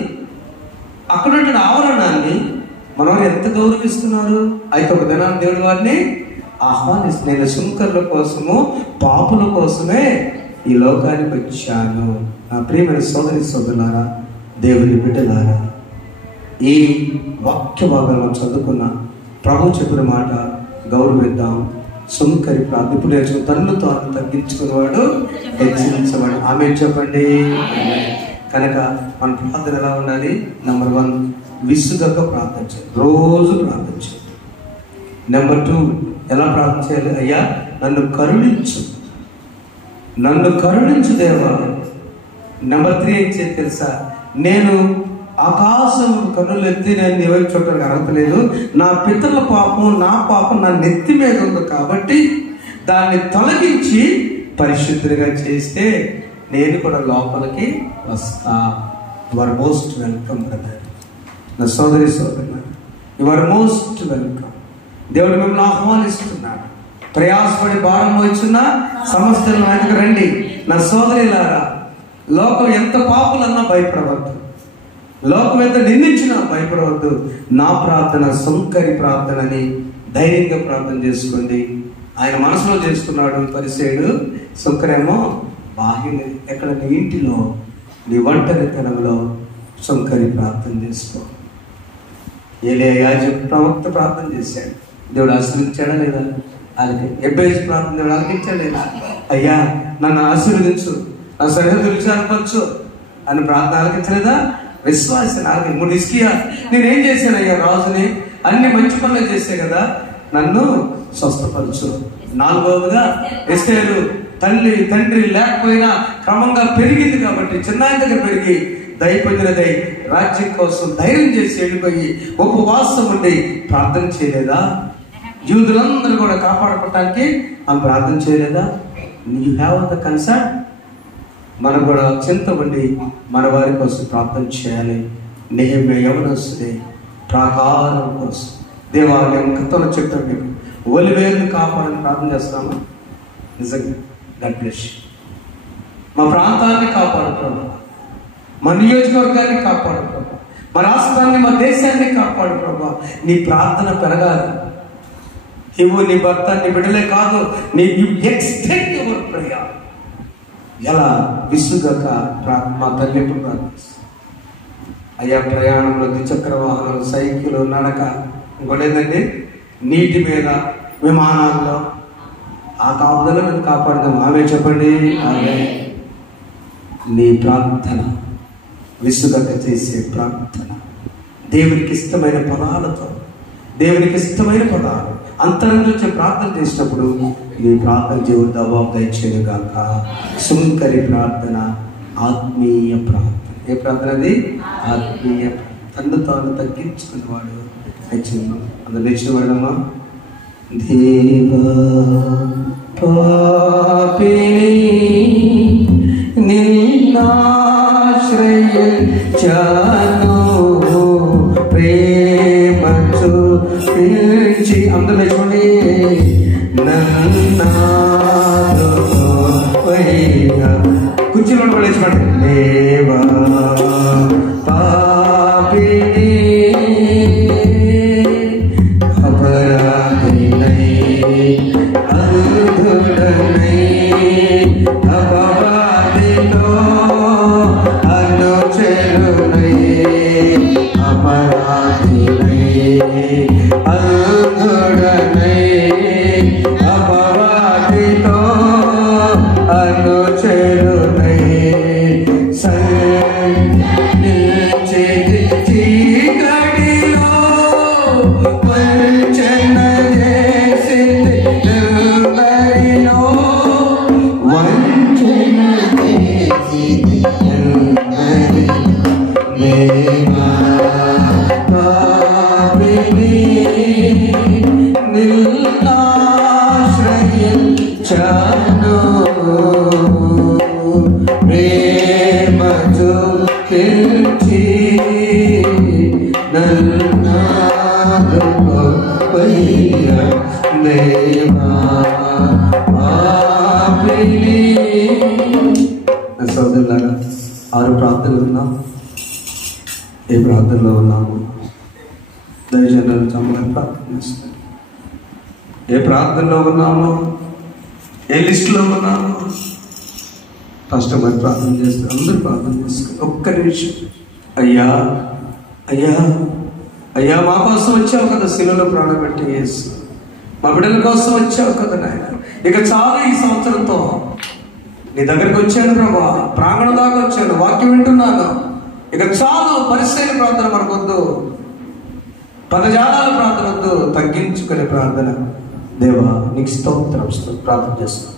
అక్కడ ఉన్న ఆవరణాన్ని మనం ఎంత గౌరవిస్తున్నారు. అయితే ఒక దినాన్ని దేవుడు వారిని ఆహ్వానిస్తుంది. నేను సుంకర్ల కోసము, పాపుల కోసమే ఈ లోకానికి వచ్చాను. నా ప్రియమైన సోదరి సోదరులారా, దేవుని బిడ్డలారా, ఈ వాక్య భాగాలను చదువుకున్న ప్రభు చెప్పిన మాట గౌరవిద్దాం. సుంకరి ప్రార్థన ఇప్పుడు నేర్చుకుని తన్ను తాను తగ్గించుకునేవాడు హెచ్చరించేవాడు. ఆమె చెప్పండి. కనుక మన ప్రార్థన ఎలా ఉండాలి? నెంబర్ 1, విసుగక ప్రార్థన చేయాలి, రోజు ప్రార్థన చేయాలి. నెంబర్ 2, ఎలా ప్రార్థన చేయాలి? అయ్యా నన్ను కరుణించు, నన్ను కరుణించు దేవా. నెంబర్ 3 ఏం చేయాలి తెలుసా? నేను ఆకాశం కన్నులు ఎత్తి నేను నీ వైపు చూడడానికి అర్హత లేదు. నా పితరుల పాపం, నా పాపం నా నెత్తి మీద ఉంది కాబట్టి దాన్ని తొలగించి పరిశుద్ధిగా చేస్తే నేను కూడా లోపలికి వస్తా. You are most welcome brother. నా సోదరి సోదరు, యు ఆర్ మోస్ట్ వెల్కమ్. దేవుడు మిమ్మల్ని ఆహ్వానిస్తున్నాడు. ప్రయాసపడి భారం వచ్చిన సమస్యలు నాటికి రండి. నా సోదరిలారా, లోకం ఎంత పాపులన్నా భయపడవద్దు, లోకం ఎంత నిందించినా భయపడవద్దు. నా ప్రార్థన సుంకరి ప్రార్థనని ధైర్యంగా ప్రార్థన చేసుకోండి. ఆయన మనసులో చేసుకున్నాడు పరిసేయుడు, సుంకరేమో బాహ్యంగా. ఎక్కడ? నీ ఇంటిలో, నీ ఒంటరితనంలో సుంకరి ప్రార్థన చేసుకో. ఏలియా ప్రవక్త ప్రార్థన చేశాడు, దేవుడు ఆశీర్వదించాడా లేదా? అలాగే ఎబ్బేసి ప్రార్థన దేవుడు ఆలకించాడా లేదా? అయ్యా నన్ను ఆశీర్వదించు, నా సరిహద్దు విచారపరచు అని ప్రార్థన ఆలకించలేదా? విశ్వాసం ఆలకి. హిజ్కియా, నేనేం చేశానయ్యా రాజుని, అన్ని మంచి పనులు చేసే కదా, నన్ను స్వస్థపరచు. 4వదిగా ఎస్తేరు తండ్రి లేకపోయినా క్రమంగా పెరిగింది కాబట్టి చిన్నాయన దగ్గర పెరిగి దయపొందినదై రాజ్యం కోసం ధైర్యం చేసి వెళ్ళిపోయి ఉపవాసం ఉండి ప్రార్థన చేయలేదా? యూదులందరూ కూడా కాపాడుకోవటానికి ఆమె ప్రార్థన చేయలేదా? You have the concern. మనం కూడా చింత ఉండి మన వారి కోసం ప్రార్థన చేయాలి. నెహెమ్యా యవనస్తుడే ప్రాకారం కోసం దేవాలయం కథలో చెప్తాను. మీకు ఒలివేరును కాపాడని ప్రార్థన చేస్తామా? నిజంగా గాడ్ బ్లెస్ యు. మా ప్రాంతాన్ని కాపాడు ప్రభు, మా నియోజకవర్గాన్ని కాపాడు ప్రభు, మా రాష్ట్రాన్ని, మా దేశాన్ని కాపాడు ప్రభు. నీ ప్రార్థన పెరగాలి. ఇవ్వు నీ భర్త, నీ బిడ్డలే కాదు, నీ ఎక్స్టెండ్ యువర్ ప్రేయర్. ఎలా? విసుగక మా తల్లి ఎప్పుడు ప్రార్థిస్తుంది. అయ్యా ప్రయాణంలో ద్విచక్ర వాహనాలు, సైకిల్, నడక, ఇంకోటేంటండి నీటి మీద, విమానాల్లో ఆ కాపుదల నన్ను కాపాడుదాం. ఆమె చెప్పండి. ఆమె నీ ప్రార్థన విసుగక చేసే ప్రార్థన, దేవునికి ఇష్టమైన పదాలతో, దేవునికి ఇష్టమైన పదాలు అంతరంలో వచ్చే ప్రార్థన చేసినప్పుడు నీ ప్రార్థన జీవుడు దబాబు దయచేయను గాక. సుంకరి ప్రార్థన ఆత్మీయ ప్రార్థన. ఏ ప్రార్థన అది? ఆత్మీయ. తను తాను తగ్గించుకునేవాడు హెచ్చింది. అందులో లేచిన వాడమ్మా, దేవా పాపిని నిన్నాశ్రయించాను ప్రేమ చూపించి. అందులో చూడండి, కుర్చీలో లేచిపండి. దేవా పాపిని అపరాధినై అర్ధుడనై అపవాదితో అనుచరునై అపరాధినై అర్ధుడనై అపవాదితో అనుచరునై సన్నిధిలో దేవా సోదరులారా 6 ప్రార్థనలు ఉన్నాం. ఏ ప్రార్థనలో ఉన్నాము? దైవజనులు చమ్మని ప్రార్థన చేస్తారు. ఏ ప్రార్థనలో ఉన్నాము? ఏ లిస్టులో ఉన్నాము? ఫస్ట్ మరి ప్రార్థన చేస్తారు. అందరూ ప్రార్థన చేస్తారు. ఒక్క నిమిషం. అయ్యా అయ్యా అయ్యా, మా కోసం వచ్చావు కదా, శిలువలో ప్రాణం పెట్టి యేసు. మా బిడ్డల కోసం వచ్చావు కదా నాయన. ఇక చాలా ఈ సంవత్సరంతో నీ దగ్గరికి వచ్చాను ప్రభా, ప్రాంగణం దాకా వచ్చాను, వాక్యం వింటున్నాను. ఇక చాలు, పరిశీలన ప్రార్థన మనకొద్దు, పదజాలాల ప్రార్థన వద్దు, తగ్గించుకునే ప్రార్థన. దేవా నీకు స్తోత్రం. ప్రార్థన చేస్తాం.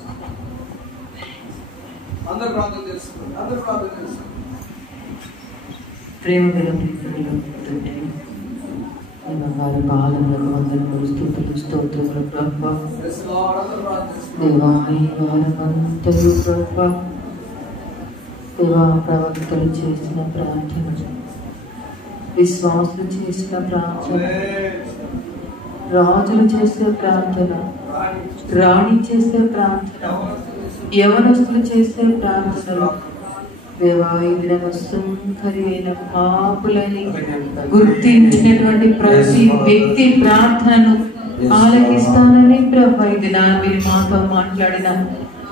అందరూ ప్రార్థన చేస్తున్నారు. అందరూ ప్రార్థన చేస్తున్నారు. ప్రేమ గల వారి పాలనలకు వందనములు, స్తుతులు, స్తోత్రములు ప్రభువా. దేవా ఈ వారమంతయు ప్రభువా, దేవా ప్రవక్తలు చేసిన ప్రార్థన, విశ్వాసులు చేసిన ప్రార్థన, రాజులు చేసే ప్రార్థన, రాణి చేసే ప్రార్థన, యవనస్తులు చేసే ప్రార్థనలు, దేవా ఈ దినమరి అయిన పాపులని గుర్తించినటువంటి ప్రతి వ్యక్తి ప్రార్థనను ఆలకిస్తానని ప్రభా ఈ దినాన్ని మీరు మాతో మాట్లాడిన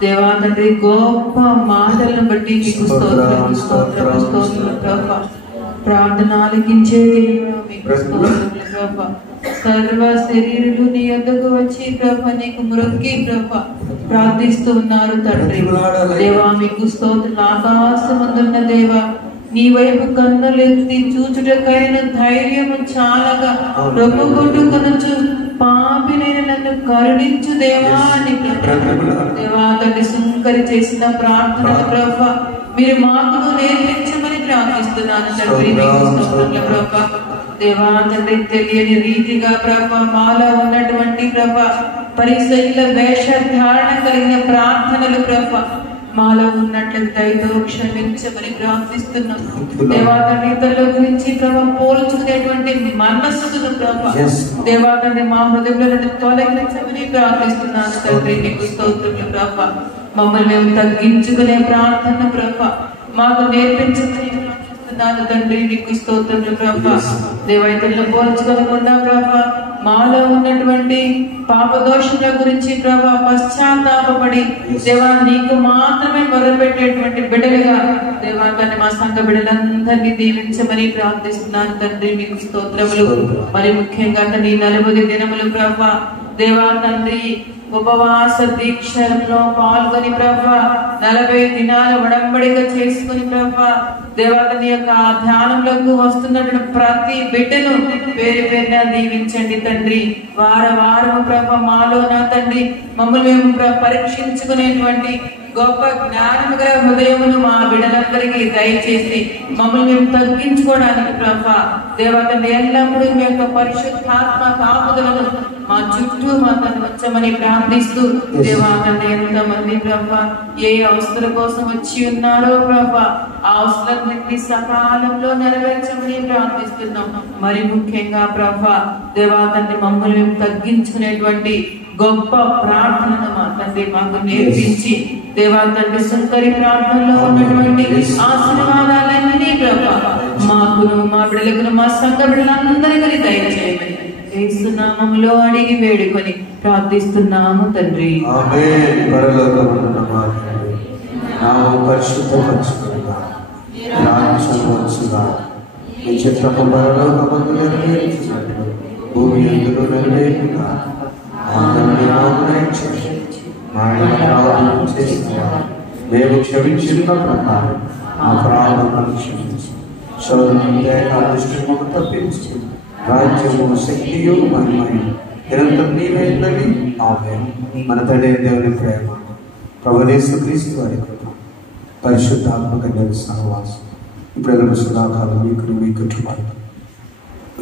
దేవా తండ్రి గొప్ప మాటలను బట్టి మీకు స్తోత్రం స్తోత్రం స్తోత్రం ప్రభా. ప్రార్థన ఆలకించే మీకు స్తోత్రములు ప్రభా. సర్వ శరీరులు నీ యొద్దకు వచ్చి ప్రభా నీకు మొరొక్కి ప్రభా ప్రార్థిస్తూ ఉన్నారు తండ్రి. దేవా మీకు స్తోత్రం. ఆకాశమందున్న దేవా నీ వైపు కన్నులెత్తి చూచుటకైన ధైర్యము చాలగా రొప్పుకొట్టుకొనొచ్చు పాపినైన నన్ను కరుణించు దేవా అని దేవా తండ్రి సుంకరి చేసిన ప్రార్థన ప్రభా మీరు మాకును నేర్పించమని ప్రార్థిస్తున్నాను తండ్రి. మీకు స్తోత్రములు ప్రభా. దేవా తండ్రి తెలియని రీతిగా ప్రభా మాలో ఉన్నటువంటి ప్రభా పరిసయ్యుల వేషధారణ కలిగిన ప్రార్థనలు ప్రభా మాలో ఉన్నట్లు దయతో క్షమించమని ప్రార్థిస్తున్నాం. దేవా తండ్రి ఇతరుల గురించి ప్రభా పోల్చుకునేటువంటి మనస్సును ప్రభా దేవా తండ్రి మా హృదయంలో నుండి తొలగించమని ప్రార్థిస్తున్నాను తండ్రి. నీకు స్తోత్రములు ప్రభా. మమ్మల్ని మేము తగ్గించుకునే ప్రార్థన ప్రభా మాకు నేర్పించమని ప్రార్థిస్తున్నాను తండ్రి. నీకు స్తోత్రములు ప్రభా. దేవైతలను పోల్చుకోకుండా ప్రభా మాలో ఉన్నటువంటి పాపదోషుల గురించి ప్రభా పశ్చాత్తాపడి దేవా నీకు మాత్రమే మొదలుపెట్టేటువంటి బిడ్డలుగా దేవా తండ్రి మా సంఘ బిడ్డలందరినీ దీవించమని ప్రార్థిస్తున్నాను తండ్రి. మీకు స్తోత్రములు. మరి ముఖ్యంగా తండ్రి 40 దినములు ప్రభా దేవా తండ్రి ఉపవాస దీక్షలో పాల్గొని ప్రభా 40 దినాల ఉడంబడిక చేసుకుని ప్రభా దేవాతని యొక్క ధ్యానంలోకి వస్తున్నటువంటి ప్రతి బిడ్డను పేరు పేరున దీవించండి తండ్రి. వారము ప్రభా మాలో నా తండ్రి మమ్మల్ని మేము పరీక్షించుకునేటువంటి గొప్ప జ్ఞానము గల హృదయమును మా బిడ్డలందరికీ దయచేసి మమ్మల్ని మేము తగ్గించుకోవడానికి ప్రభా దేవతని ఎల్లప్పుడూ మీ యొక్క పరిశుద్ధాత్మ కాపుదలను మా చుట్టూ మా తను వచ్చమని ప్రార్థిస్తూ దేవాతండి ఎంతమంది ప్రభా ఏ అవసరం కోసం వచ్చి ఉన్నారో ప్రభా ఆ అవసరాన్ని సకాలంలో నెరవేర్చమని ప్రార్థిస్తున్నాం. మరి ముఖ్యంగా ప్రభా దేవాతండి మమ్మల్ని మేము తగ్గించుకునేటువంటి గొప్ప ప్రార్థనను మా తండ్రి మాకు నేర్పించి దేవాతండి సుందరి ప్రార్థనలో ఉన్నటువంటి ఆశీర్వాదాలన్నీ ప్రభా మాకును మా బిడ్డలకు మా సంఘ బిడ్డలందరికీ దయచేయమని యేసు నామములో అడిగి వేడుకొని ప్రార్థిస్తున్నాము తండ్రి. ఆమేన్. పరలోకమందున్న మా తండ్రి నామము పరిశుద్ధపరచుకొనుగాక, రాజ్యము వచ్చుగాక, నీ చిత్తము పరలోకమందు నెరవేర్చున్నట్లు భూమి యందును నెరవేరుగాక. మేము క్షమించిన ప్రకారం మా అపరాధములను క్షమించు, శోధనము తప్పించు, రాజ్యము శక్తియు మహిమయు నిరంతరం నీవే ఉన్నవి. ఆమేన్. మన తండ్రి దేవుని ప్రేమ, ప్రభువైన యేసుక్రీస్తు వారి కృప, పరిశుద్ధాత్మక సహవాసం ఇప్పుడు ఎల్లప్పుడూ సదాకాలం మీకు మీ కుటుంబాలు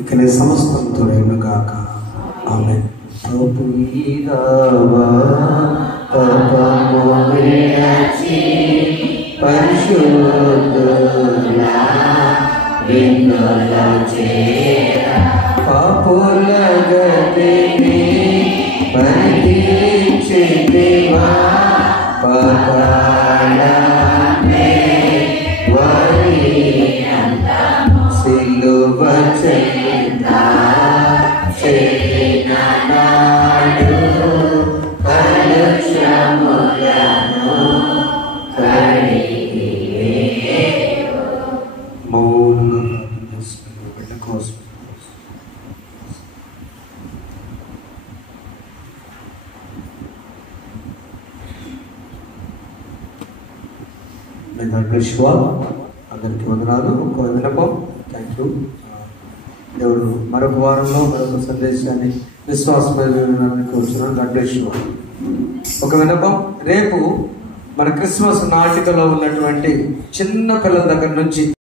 ఇకనే సమస్తంతో గాక. ఆమేన్. పాపుల గతిని పతళమే సిలువ చెంత చేరిన నాడు కలుషములను కడిగి మౌనంగా తీసుకుని బిడ్డ కోసం అందరికీ వందనాలు. ఒక విన్నపం. Thank you. దేవుడు మరొక వారంలో మరొక సందేశాన్ని విశ్వాసమైన కూర్చున్నాను. God bless you. ఒక విన్నపం. రేపు మన క్రిస్మస్ నాటికలో ఉన్నటువంటి చిన్న పిల్లల దగ్గర నుంచి